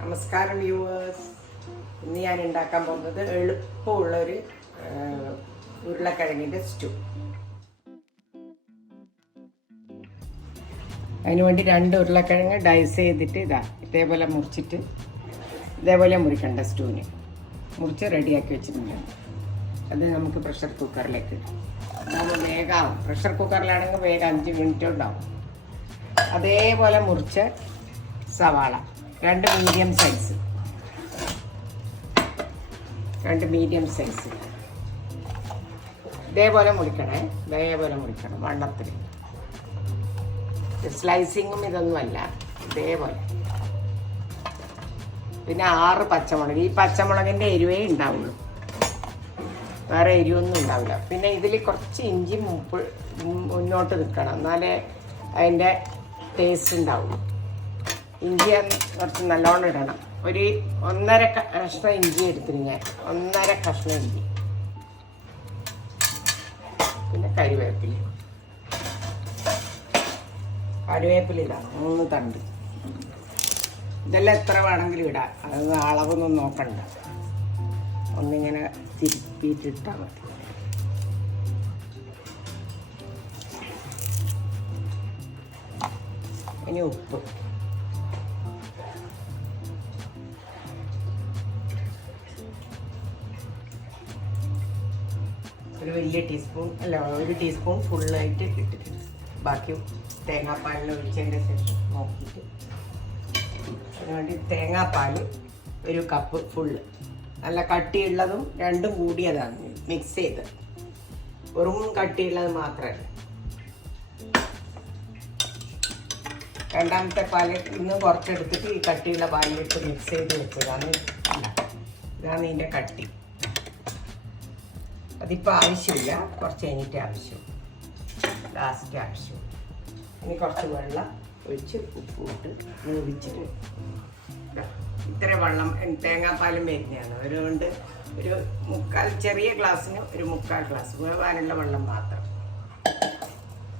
നമസ്കാരം വ്യൂവേഴ്സ്. ഇന്ന് ഞാൻ ഉണ്ടാക്കാൻ പോകുന്നത് എളുപ്പമുള്ളൊരു ഉരുളക്കിഴങ്ങിൻ്റെ സ്റ്റൂ. അതിനുവേണ്ടി 2 ഉരുളക്കിഴങ്ങ് ഡൈസ് ചെയ്തിട്ട് ഇതേപോലെ മുറിച്ചിട്ട് ഇതേപോലെ മുറിക്കണ്ട സ്റ്റൂവിന് മുറിച്ച് റെഡിയാക്കി വെച്ചിട്ടുണ്ട്. അത് നമുക്ക് പ്രഷർ കുക്കറിലേക്ക് അത് വേഗമാവും. പ്രഷർ കുക്കറിലാണെങ്കിൽ വേഗം 5 മിനിറ്റ് ഉണ്ടാവും. അതേപോലെ മുറിച്ച സവാള 2 മീഡിയം സൈസ് ഇതേപോലെ മുറിക്കണേ. ഇതേപോലെ മുറിക്കണം വണ്ണത്തിൽ. സ്ലൈസിങ്ങും ഇതൊന്നുമല്ല, ഇതേപോലെ. പിന്നെ 6 പച്ചമുളക്. ഈ പച്ചമുളകിൻ്റെ എരിവേ ഉണ്ടാവുള്ളൂ, വേറെ എരിവൊന്നും ഉണ്ടാവില്ല. പിന്നെ ഇതിൽ കുറച്ച് ഇഞ്ചി മുന്നോട്ട് നിൽക്കണം, എന്നാലേ അതിൻ്റെ ടേസ്റ്റ് ഉണ്ടാവുള്ളൂ. ഇഞ്ചി കുറച്ച് നല്ലോണം ഇടണം. ഒരു 1.5 കഷ്ണം ഇഞ്ചി എടുത്തിട്ട് ഞാൻ 1.5 കഷ്ണം ഇഞ്ചി. പിന്നെ കറിവേപ്പില ഇടാം 3 തണ്ട്. ഇതെല്ലാം എത്ര വേണമെങ്കിലും ഇടാം, അത് അളവൊന്നും നോക്കണ്ട. ഒന്നിങ്ങനെ തിരുപ്പിയിട്ടിട്ടാൽ മതി. ഇനി ഉപ്പ്, ഒരു വലിയ ടീസ്പൂൺ അല്ല, 1 ടീസ്പൂൺ ഫുള്ളായിട്ട് ഇട്ടിട്ടുണ്ട്. ബാക്കി തേങ്ങാപ്പാലിന് ഒഴിച്ചതിൻ്റെ ശേഷം നോക്കിയിട്ട് അതിനുവേണ്ടി തേങ്ങാപ്പാൽ 1 കപ്പ് ഫുള്ള്, നല്ല കട്ടിയുള്ളതും 2ഉം കൂടിയതാണ് മിക്സ് ചെയ്ത്. വെറും കട്ടിയുള്ളത് മാത്രമല്ല. രണ്ടാമത്തെ പാല് ഇന്ന് കുറച്ചെടുത്തിട്ട് ഈ കട്ടിയുള്ള പാലിലിട്ട് മിക്സ് ചെയ്ത് വെച്ചതാണ്. ഇതാണ് ഇതിൻ്റെ കട്ടി. അതിപ്പോൾ ആവശ്യമില്ല, കുറച്ച് കഴിഞ്ഞിട്ട് ആവശ്യം, ലാസ്റ്റ് ആവശ്യം. ഇനി കുറച്ച് വെള്ളം ഒഴിച്ച് ഉപ്പിട്ട് വേവിച്ചിട്ട് ഇത്ര വെള്ളം തേങ്ങാപ്പാലും വരുന്നതാണ്. അതുകൊണ്ട് ഒരു 3/4 ചെറിയ ഗ്ലാസ്സിന് 1/4 ഗ്ലാസ് വേവാനുള്ള വെള്ളം മാത്രം.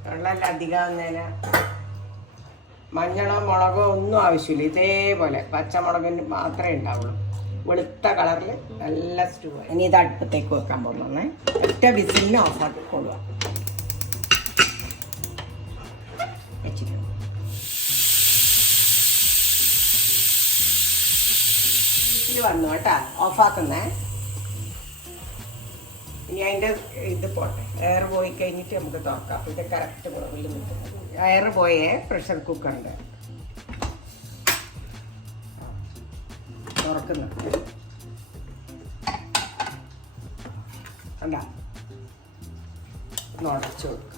വെള്ളമെല്ലാം അധികമാകുന്നതിന് മഞ്ഞളോ മുളകോ ഒന്നും ആവശ്യമില്ല. ഇതേപോലെ പച്ചമുളകിന് മാത്രമേ ഉണ്ടാവുള്ളൂ. വെളുത്ത കളറിൽ നല്ല സ്റ്റൂ. ഇനി ഇത് അടുപ്പത്തേക്ക് വെക്കാൻ പോകുന്നേ. ഒറ്റ വിസിലിന് ഓഫാക്കിക്കൊള്ളുക. വെച്ചിട്ടുണ്ട്. ഇത് വന്നു കേട്ടാ, ഓഫാക്കുന്നേ. ഇനി അതിൻ്റെ ഇത് പോട്ടെ, എയർ പോയി കഴിഞ്ഞിട്ട് നമുക്ക് തുറക്കാം. ഇത് കറക്റ്റ് മുളകിൽ നിൽക്കുന്നത്. എയർ പോയേ പ്രഷർ കുക്കറിൻ്റെ തുറക്കുന്നത് കണ്ട. ഉടച്ചു കൊടുക്കുക.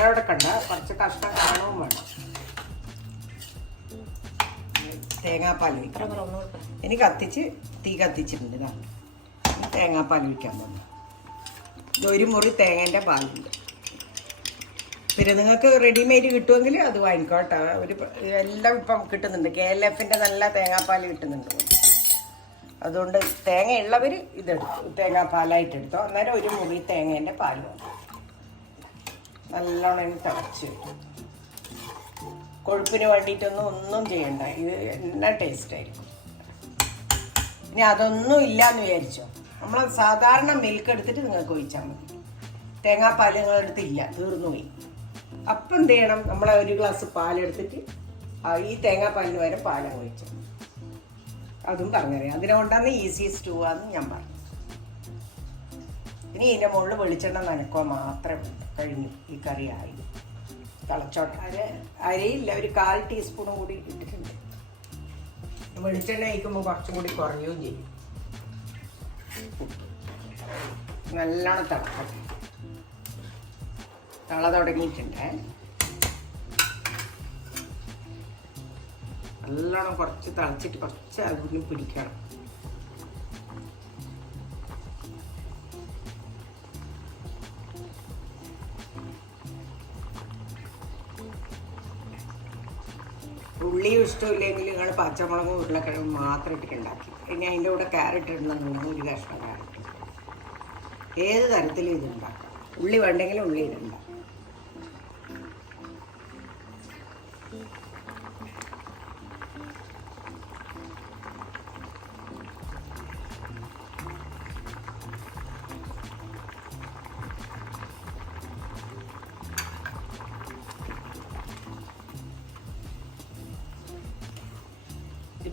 അവിടെ കണ്ട കുറച്ച് കഷ്ണം കാണുകയും വേണം. തേങ്ങാപ്പാൽ ഇനി തീ കത്തിച്ചിട്ടുണ്ട്. ഇതാണ് തേങ്ങാപ്പാൽ ഒഴിക്കാൻ പോകുന്നത്. ഇത് 1 മുറി തേങ്ങേൻ്റെ പാലുണ്ട്. പിന്നെ നിങ്ങൾക്ക് റെഡിമെയ്ഡ് കിട്ടുമെങ്കിൽ അത് വാങ്ങിക്കോട്ടെ. എല്ലാം ഇപ്പം കിട്ടുന്നുണ്ട്. KLFൻ്റെ നല്ല തേങ്ങാപ്പാൽ കിട്ടുന്നുണ്ട്. അതുകൊണ്ട് തേങ്ങ ഉള്ളവർ ഇതെടുത്തു, തേങ്ങാപ്പാലായിട്ട് എടുത്തോ. അന്നേരം 1 മുറി തേങ്ങേൻ്റെ പാൽ വേണം. നല്ലോണം തിളച്ച് കൊഴുപ്പിന് ഒന്നും ചെയ്യണ്ട. ഇത് എന്നാ ടേസ്റ്റായിരിക്കും. ഇനി അതൊന്നും ഇല്ലയെന്ന് വിചാരിച്ചോ, നമ്മൾ സാധാരണ മിൽക്ക് എടുത്തിട്ട് നിങ്ങൾക്ക് ഒഴിച്ചാൽ മതി. തേങ്ങാപ്പാൽ നിങ്ങളെടുത്തില്ല, തീർന്നു പോയി. അപ്പം എന്ത് ചെയ്യണം, നമ്മൾ 1 ഗ്ലാസ് പാലെടുത്തിട്ട് ഈ തേങ്ങാപ്പാലിന് വരെ പാലം ഒഴിച്ചു. അതും പറഞ്ഞറിയാം. അതിനുകൊണ്ടാണ് ഈസി സ്റ്റൂ ആണെന്ന് ഞാൻ പറഞ്ഞു. ഇനി ഇതിൻ്റെ മുകളിൽ വെളിച്ചെണ്ണ നനക്കുക മാത്രമേ കഴിഞ്ഞു. ഈ കറി ആയി തിളച്ചോട്ടെ. അരയില്ല, ഒരു 1/4 ടീസ്പൂണും കൂടി ഇട്ടിട്ടുണ്ട്. വെളിച്ചെണ്ണ ഒഴിക്കുമ്പോൾ കുറച്ചും കൂടി കുറയുകയും ചെയ്യും. നല്ലോണം തിളക്കട്ടെ. തിള തുടങ്ങിയിട്ടുണ്ട്. നല്ലോണം കുറച്ച് തിളച്ചിട്ട് കുറച്ച് അതിന് പിടിക്കണം. ഉള്ളിയും ഇഷ്ടമില്ലെങ്കിൽ നിങ്ങൾ പച്ചമുളകും ഉരുളക്കിഴങ്ങും മാത്രം ഇട്ടിട്ടുണ്ടാക്കി. ഇനി അതിൻ്റെ കൂടെ ക്യാരറ്റ് ഇടണമെന്നുണ്ടെങ്കിൽ 1 കഷ്ണം ക്യാരറ്റ്. ഏത് തരത്തിലും ഇതുണ്ടാക്കാം. ഉള്ളി വേണ്ടെങ്കിൽ ഉള്ളി ഇടണ്ട. ഇത്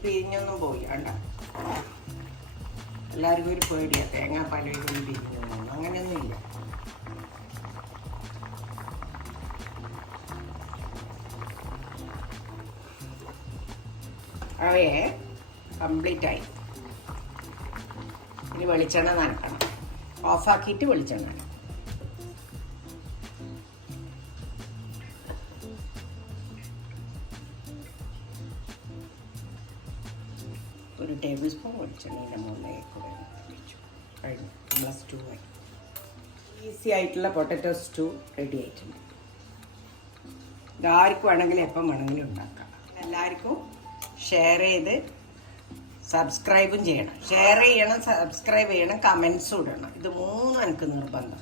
പിരിഞ്ഞൊന്നും പോയി വേണ്ട. എല്ലാവർക്കും ഒരു പേടിയാ തേങ്ങാപ്പാൽ ഒഴിക്കുമ്പോൾ പിരിഞ്ഞു പോകുന്നു. അങ്ങനെയൊന്നുമില്ല. അവയെ കംപ്ലീറ്റ് ആയി. ഇനി വെളിച്ചെണ്ണ നനക്കണം. ഓഫാക്കിയിട്ട് വെളിച്ചെണ്ണ നനക്കണം. ഒരു ടേബിൾ സ്പൂൺ വെളിച്ചെണ്ണയുടെ മുകളിലേക്ക് കൂടെ ഒഴിച്ചു. കഴിഞ്ഞു. നമ്മളെ സ്റ്റൂ ആയി. ഈസി ആയിട്ടുള്ള പൊട്ടറ്റോ സ്റ്റൂ റെഡി ആയിട്ടുണ്ട്. ഇതാർക്കും വേണമെങ്കിലും എപ്പം വേണമെങ്കിലും ഉണ്ടാക്കാം. എല്ലാവർക്കും ഷെയർ ചെയ്ത് സബ്സ്ക്രൈബും ചെയ്യണം. ഷെയർ ചെയ്യണം, സബ്സ്ക്രൈബ് ചെയ്യണം, കമൻസും ഇടണം. ഇത് മൂന്നും എനിക്ക് നിർബന്ധം.